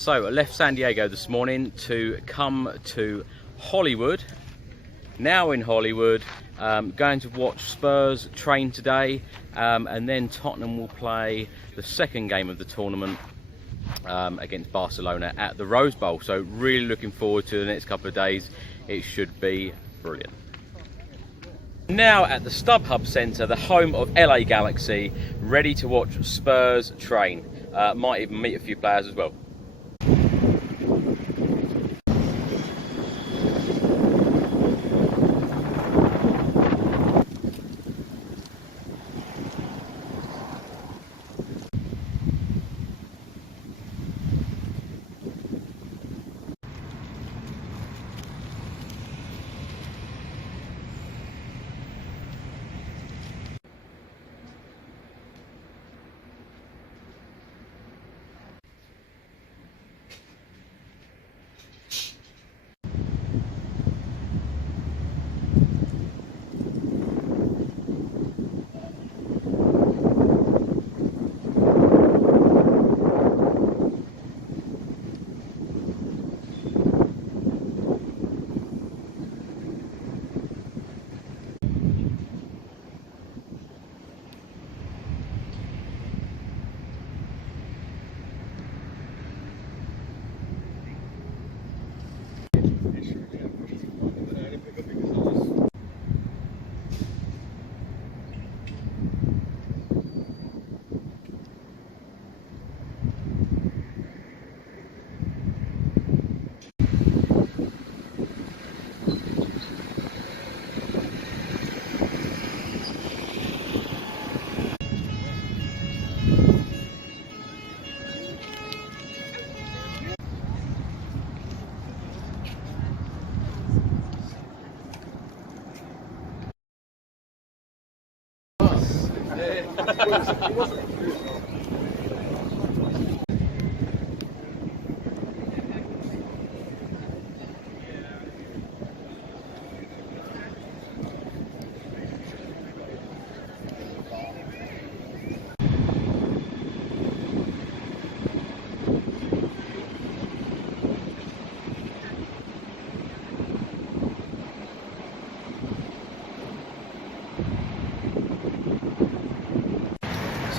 So I left San Diego this morning to come to Hollywood. Now in Hollywood, going to watch Spurs train today, and then Tottenham will play the second game of the tournament against Barcelona at the Rose Bowl. So really looking forward to the next couple of days. It should be brilliant. Now at the StubHub Centre, the home of LA Galaxy, ready to watch Spurs train. Might even meet a few players as well.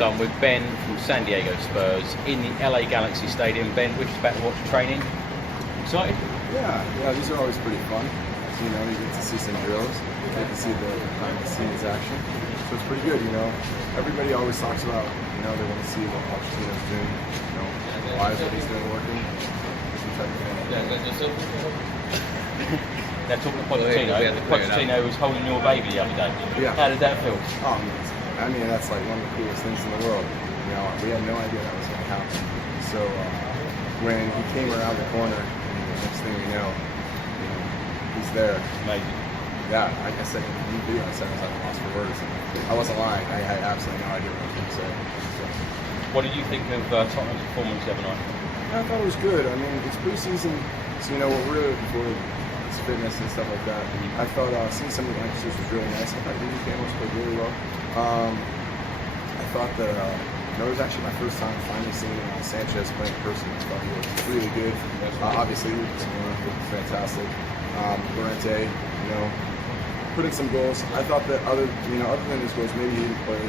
So I'm with Ben from San Diego Spurs in the LA Galaxy Stadium. Ben, we're just about to watch training. Excited? Yeah, these are always pretty fun. You know, you get to see some drills, you get to see the behind the scenes action. So it's pretty good, you know. Everybody always talks about, you know, they want to see what Pochettino's doing, you know, why is what he's doing working. Now talking to Pochettino was holding your baby the other day. Yeah. How did that feel? Oh, I mean, that's like one of the coolest things in the world. You know, we had no idea that was going to happen. So when he came around the corner, and the next thing we know, you know, he's there. Amazing. Yeah, like I said in the video, I said I was at a loss for words. I wasn't lying. I had absolutely no idea what I was going to say. So. What did you think of Tottenham's performance the other night? I thought it was good. I mean, it's preseason, so you know what we're really looking for is fitness and stuff like that. I thought seeing some of the youngsters was really nice. I thought Rudy Campbell played really well. I thought that it was actually my first time finally seeing Sanchez play in person. I thought he was really good. Obviously, he was fantastic. Llorente, you know, put in some goals. I thought that other than his goals, maybe he didn't play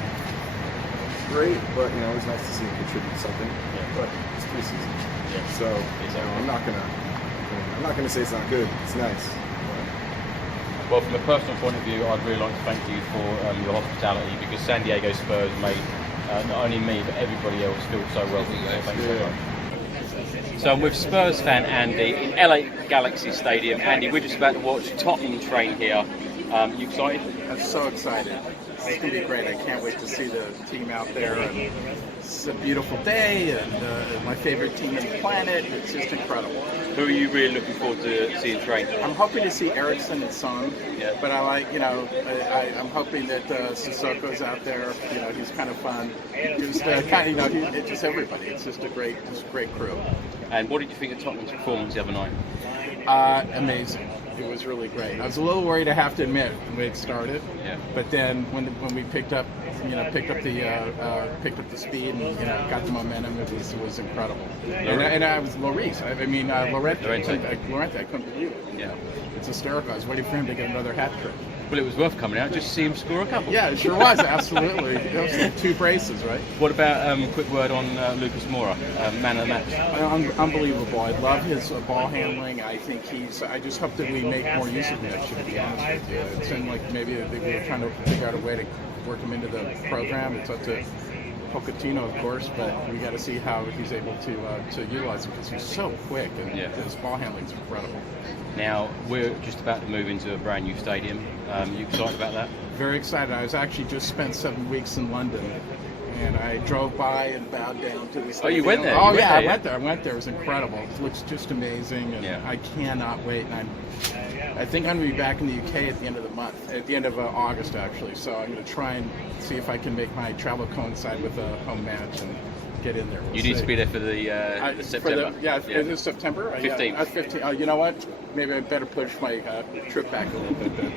great, but you know, it was nice to see him contribute something. Yeah. But it's preseason, so you know, I'm not gonna say it's not good. It's nice. Well, from a personal point of view, I'd really like to thank you for your hospitality, because San Diego Spurs made not only me but everybody else feel so welcome. So thank you very much. So I'm with Spurs fan Andy in LA Galaxy Stadium. Andy, we're just about to watch Tottenham train here. You excited? I'm so excited. It's going to be great. I can't wait to see the team out there. And it's a beautiful day, and my favorite team on the planet. It's just incredible. Who are you really looking forward to seeing train? I'm hoping to see Eriksson and Son, but I like, you know, I'm hoping that Sissoko's out there. You know, he's kind of fun. Just kind of, you know, it's just everybody. It's just a great crew. And what did you think of Tottenham's performance the other night? Amazing. It was really great. I was a little worried, I have to admit, when it started. Yeah. But then when we picked up the speed and got the momentum, it was incredible. And I was Lorente, I couldn't believe it. Yeah. It's hysterical. I was waiting for him to get another hat trick. Well, it was worth coming out just to see him score a couple. Yeah, it sure was. Absolutely. It was 2 braces, right? What about quick word on Lucas Moura, man of the match? Unbelievable. I love his ball handling. I think I just hope that we make more use of him next year, to be honest with you. It seemed like maybe they were trying to figure out a way to work him into the program. It's up to Pochettino, of course, but we got to see how he's able to utilize him because he's so quick and his ball handling is incredible. Now, we're just about to move into a brand new stadium. You excited about that? Very excited. I was actually just spent 7 weeks in London, and I drove by and bowed down to the stadium. Oh, you went there? Oh, yeah, I went there. I went there. It was incredible. It looks just amazing, and yeah. I cannot wait. And I think I'm going to be back in the UK at the end of the month, at the end of August, actually. So I'm going to try and see if I can make my travel coincide with a home match and get in there. You need to be there for the September. It is September. 15th. 15th. You know what? Maybe I better push my trip back a little bit.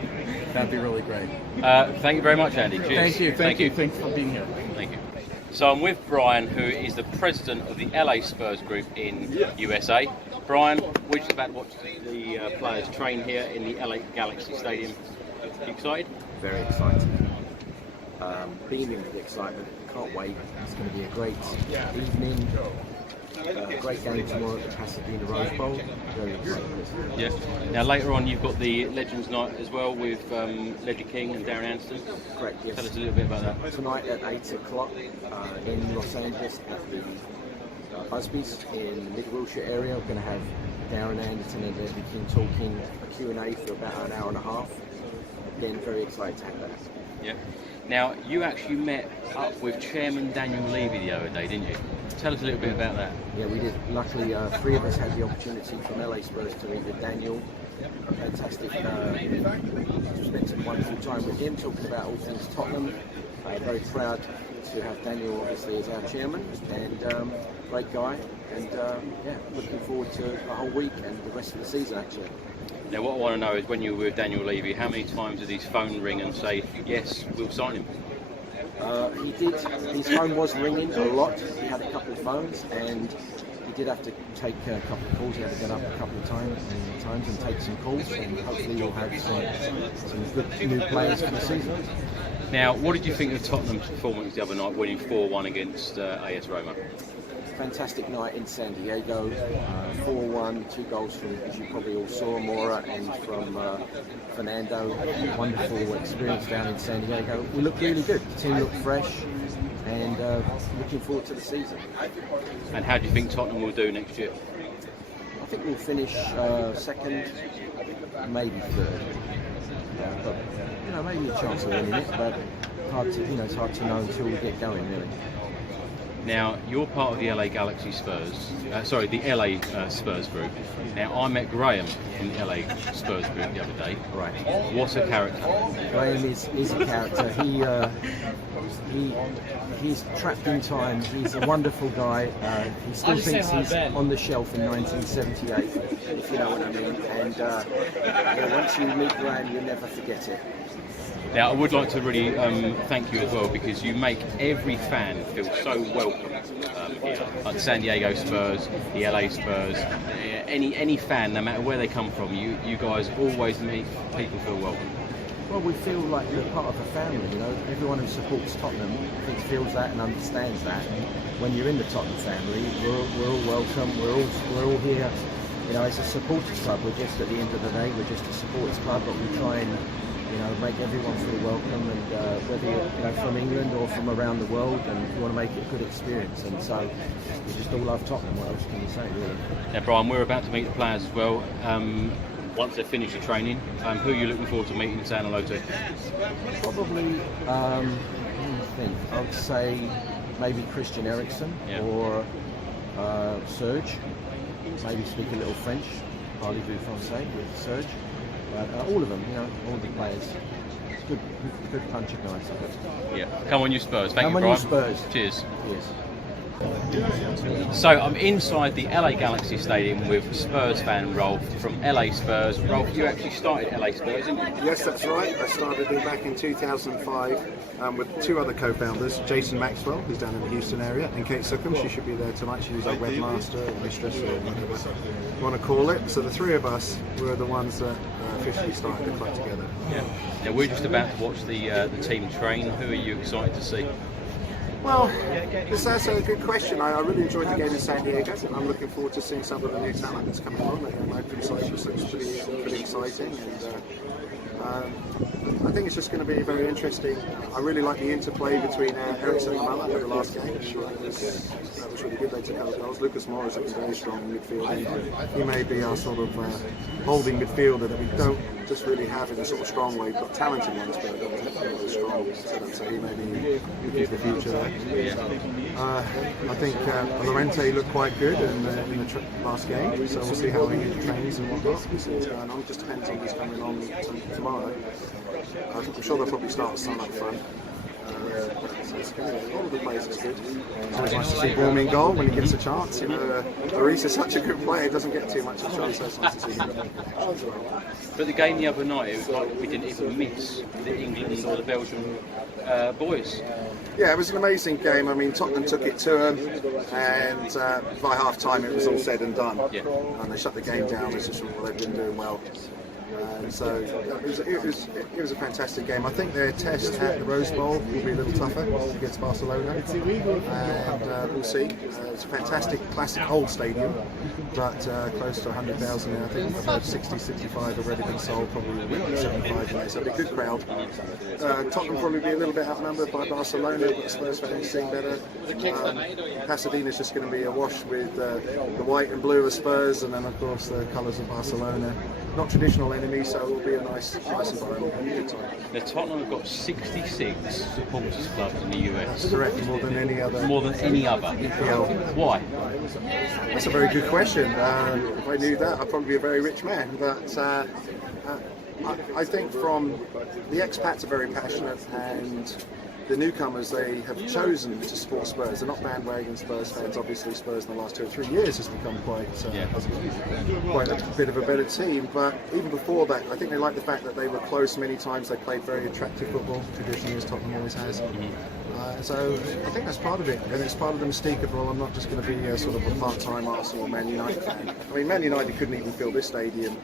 That'd be really great. Thank you very much, Andy. Cheers. Thank you. Thanks for being here. Thank you. So I'm with Brian, who is the president of the LA Spurs group in USA. Brian, we're just about to watch the players train here in the LA Galaxy Stadium. You excited? Very excited. Beaming with excitement. Can't wait. It's going to be a great evening. Great game tomorrow at the Pasadena Rose Bowl. Very excited. Yeah. Now later on you've got the Legends Night as well with Ledger King and Darren Anderson. Correct, yes. Tell us a little bit about that. Tonight at 8 o'clock in Los Angeles at the Busby's in the Mid-Wilshire area. We're going to have Darren Anderson and Ledger King talking a Q&A for about an hour and a half. Again, very excited to have that. Yeah. Now, you actually met up with Chairman Daniel Levy the other day, didn't you? Tell us a little bit about that. Yeah, we did. Luckily, 3 of us had the opportunity from LA Spurs to meet with Daniel. Fantastic. Spent some wonderful time with him, talking about all things Tottenham. Very proud to have Daniel, obviously, as our chairman, and great guy. And looking forward to the whole week and the rest of the season, actually. Now, what I want to know is when you were with Daniel Levy, how many times did his phone ring and say, yes, we'll sign him? He did. His phone was ringing a lot. He had a couple of phones, and he did have to take a couple of calls. He had to get up a couple of times and take some calls, and hopefully we'll have some good new players for the season. Now, what did you think of Tottenham's performance the other night, winning 4-1 against AS Roma? Fantastic night in San Diego, 4-1, 2 goals from, as you probably all saw, Moura, and from Fernando. Wonderful experience down in San Diego. We looked really good. The team looked fresh, and looking forward to the season. And how do you think Tottenham will do next year? I think we'll finish second, maybe third. But maybe a chance of winning it, but it's hard to know until we get going, really. Now, you're part of the LA Galaxy Spurs, the LA Spurs group. Now, I met Graham from the LA Spurs group the other day. Right. What a character. Graham is a character. He's trapped in time. He's a wonderful guy. He still thinks he's on the shelf in 1978, if you know what I mean. And once you meet Graham, you'll never forget it. Now, I would like to really thank you as well, because you make every fan feel so welcome here. Like the San Diego Spurs, the LA Spurs, any fan, no matter where they come from, you guys always make people feel welcome. Well, we feel like we're part of a family, Everyone who supports Tottenham feels that and understands that. And when you're in the Tottenham family, we're all welcome. We're all here, as a supporters club. We're just, at the end of the day, we're just a supporters club, but we try and make everyone feel welcome, and whether you're from England or from around the world, and you want to make it a good experience. And so we just all love Tottenham. What else can you say, really? Now, Brian, we're about to meet the players as well. Once they finish the training, who are you looking forward to meeting and saying hello to? Probably, let me think. I would say maybe Christian Eriksen or Serge. Maybe speak a little French, parlez-vous français with Serge. All of them, all the players. It's good bunch of guys. Yeah. Come on, you Spurs. Thank you, Brian. Come on, you Spurs. Cheers. Cheers. So I'm inside the LA Galaxy Stadium with Spurs fan Rolf from LA Spurs. Rolf, you actually started LA Spurs, didn't you? Yes, that's right. I started it back in 2005 with two other co-founders, Jason Maxwell, who's down in the Houston area, and Kate Suckham. She should be there tonight. She was our webmaster, or mistress, or whatever you want to call it. So the three of us were the ones that officially started the club together. Yeah. Now we're just about to watch the team train. Who are you excited to see? Well, that's a good question. I really enjoyed the game in San Diego. I'm looking forward to seeing some of the new talent that's coming on. Open Cyprus looks pretty exciting, and I think it's just going to be very interesting. I really like the interplay between Ericsson and Mala in the last game. That was really good. They took out goals. Lucas Morris is very strong in midfield. He may be our sort of holding midfielder that we don't just really have in a sort of strong way. We've got talented ones, but don't have a strong setup, so he may be looking for the future there. I think Lorente looked quite good in the last game, so we'll see how he trains and whatnot. We'll see what's going on. It just depends on who's coming on tomorrow. I'm sure they'll probably start Son up front. All of the players are good. It's always nice to see Bormy in goal when he gets a chance. You know, Lloris is such a good player; he doesn't get too much of a chance. So it's nice to see him. But the game the other night, it was like we didn't even miss the England or the Belgian boys. Yeah, it was an amazing game. I mean, Tottenham took it to them, and by half time it was all said and done. Yeah. And they shut the game down. It's just what they've been doing well. So it was a fantastic game. I think their test at the Rose Bowl will be a little tougher against Barcelona, and we'll see. It's a fantastic, classic old stadium, but close to 100,000 there. I think I've heard 60, 65 already been sold, probably 75 there, so it'll be a good crowd. Tottenham probably be a little bit outnumbered by Barcelona, but Spurs fans seem better. Pasadena's just going to be awash with the white and blue of Spurs, and then of course the colours of Barcelona. Not traditional enemies, so it will be a nice environment and a good time. Now, Tottenham have got 66 supporters clubs in the US. That's correct, more than any other. More than any other. EPL. Why? That's a very good question. If I knew that, I'd probably be a very rich man. But I think from the expats are very passionate, and the newcomers, they have chosen to support Spurs. They're not bandwagon Spurs fans. Obviously, Spurs in the last 2 or 3 years has become quite a bit of a better team. But even before that, I think they like the fact that they were close many times. They played very attractive football, traditionally, as Tottenham always has. So I think that's part of it, and it's part of the mystique of, well, I'm not just going to be a sort of a part-time Arsenal or Man United fan. I mean, Man United couldn't even fill this stadium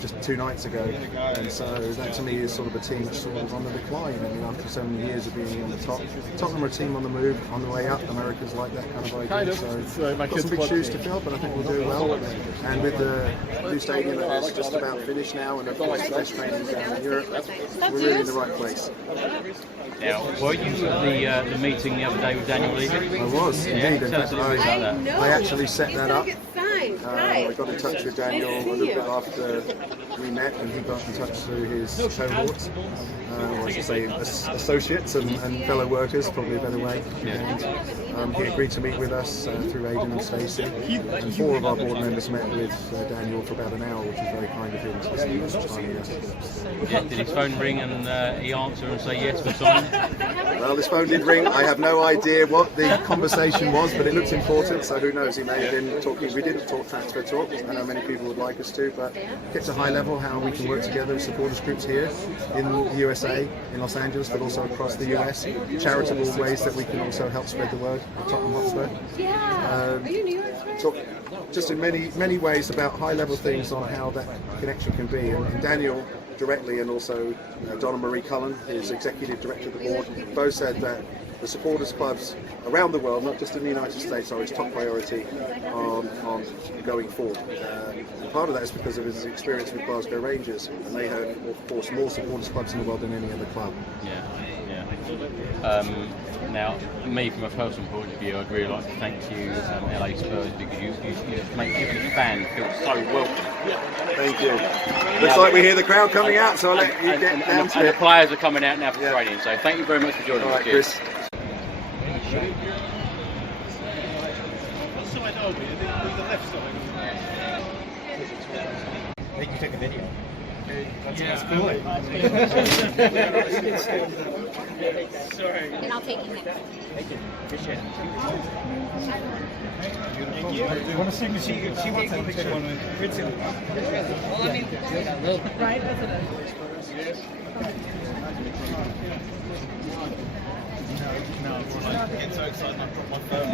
just 2 nights ago, and so that to me is sort of a team that's sort of on the decline. I mean, after so many years of being on the top, Tottenham are a team on the move, on the way up. America's like that kind of idea. So got some big shoes to fill, but I think we'll do well. And with the new stadium that's just about finished now, and of course the best training down in Europe, we're really in the right place. Now, were you at the meeting the other day with Daniel Levy? I was, indeed. In fact, I actually set that up. I got in touch with Daniel a little bit after we met, and he got in touch through his cohorts, or I should say associates and fellow workers, probably a better way. And he agreed to meet with us through Aidan and Stacey, and 4 of our board members met with Daniel for about an hour, which was very kind of him to spend such time with us. Yeah, did his phone ring and he answer and say yes, we're signing? Well, his phone did ring. I have no idea what the conversation was, but it looked important, so who knows, he may have been talking. We didn't talk transfer talk. I know many people would like us to, but it's a high level how we can work together as supporters groups here in the USA, in Los Angeles, but also across the US. Charitable ways that we can also help spread the word of Tottenham Hotspur. Are you New York? Talk just in many ways about high level things on how that connection can be. And Daniel directly, and also Donna Marie Cullen, his executive director of the board, both said that the supporters clubs around the world, not just in the United States, are his top priority on going forward. And part of that is because of his experience with Glasgow Rangers, and they have, of course, more supporters clubs in the world than any other club. Yeah. Now, me from a personal point of view, I'd really like to thank you, LA Spurs, because you make every fan feel so welcome. Thank you. Looks like we hear the crowd coming out, so I'll let you get down to it. And the players are coming out now for training, so thank you very much for joining us. Chris. Make you take a video. And I'll take you next. You want to see me? She wants to take one with Right, that's what it is. No, I get so excited I drop my phone.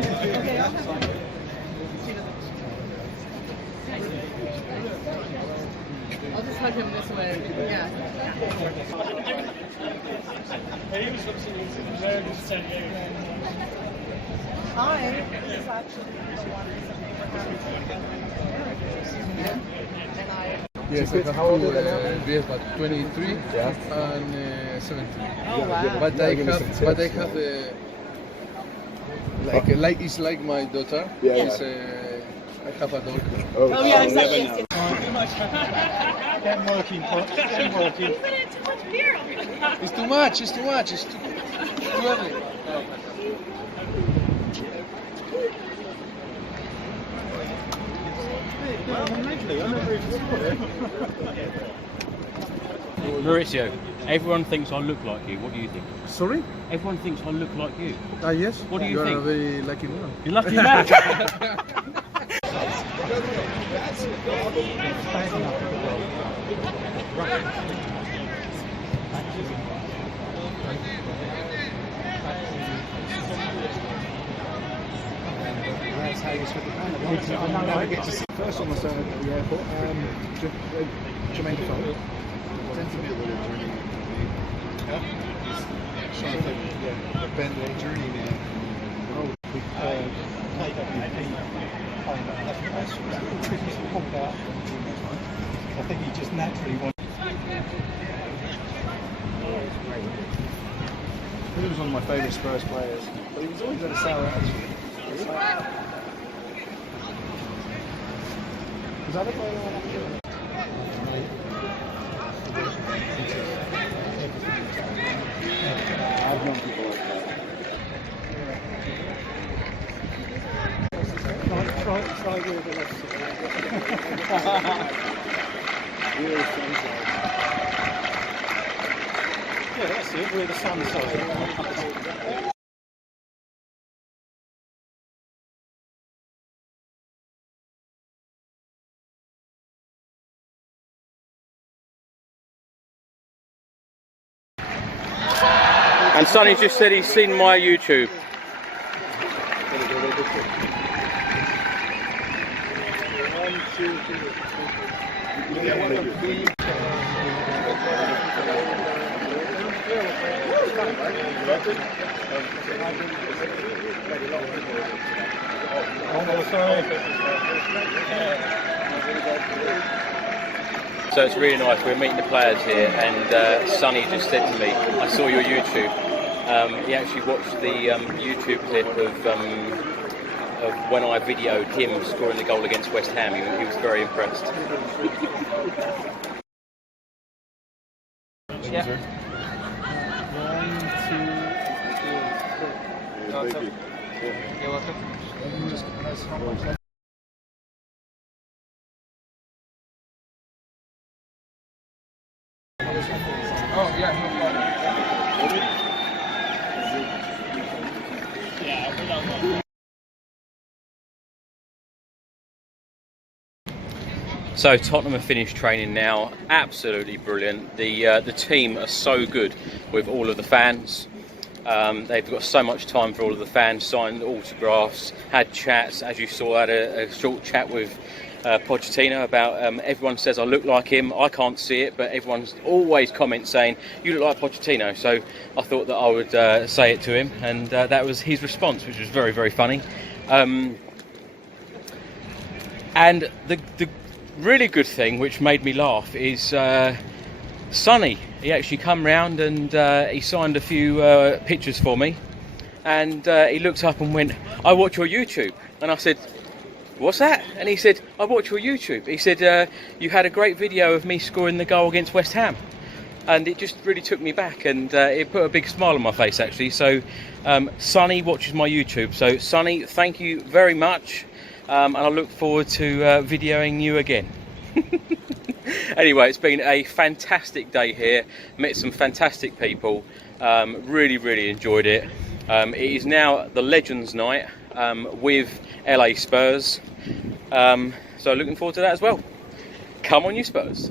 I'll just hug him this way. Yeah. I is actually the one and I. Yes, I have to be about 23 and 17. Oh wow. But I have like it's like my daughter. Yeah. It's, I have a daughter. Oh yeah, exactly. Get working, get working. It's too much. It's too much. It's too early. Maurizio, everyone thinks I look like you. What do you think? Sorry? Everyone thinks I look like you. Yes. What do you You're think? a very lucky man. You're lucky man. That's how you sweep the pan. I get to see first on the side at the airport. Jermaine Defoe. Tends to be a little journeyman. Ben, the journeyman. I think he just naturally wants. He was one of my favourite Spurs players, but he was always got a sour attitude. Was that a player? I've known people like that. Try with the left Really fun side. Yeah, that's it. We're the sun side. And Sonny just said he's seen my YouTube. So it's really nice. We're meeting the players here, and Sonny just said to me, "I saw your YouTube." He actually watched the YouTube clip of when I videoed him scoring the goal against West Ham. He was very impressed. Yeah. 1, 2, 3. Thank you. You're welcome. Oh yeah, no problem. So Tottenham have finished training now. Absolutely brilliant. The team are so good with all of the fans. They've got so much time for all of the fans, signed autographs, had chats, as you saw, had a short chat with Pochettino about everyone says I look like him. I can't see it, but everyone's always comments saying you look like Pochettino. So I thought that I would say it to him, and that was his response, which was very, very funny. And the really good thing, which made me laugh, is Sonny. He actually come round and he signed a few pictures for me, and he looked up and went, "I watch your YouTube," and I said, "What's that?" And he said, "I watch your YouTube." He said, "You had a great video of me scoring the goal against West Ham," and it just really took me back, and it put a big smile on my face actually. So Sonny watches my YouTube. So Sonny, thank you very much, and I look forward to videoing you again. Anyway, it's been a fantastic day here. Met some fantastic people. Really enjoyed it. It is now the Legends Night with LA Spurs. So looking forward to that as well. Come on, you Spurs.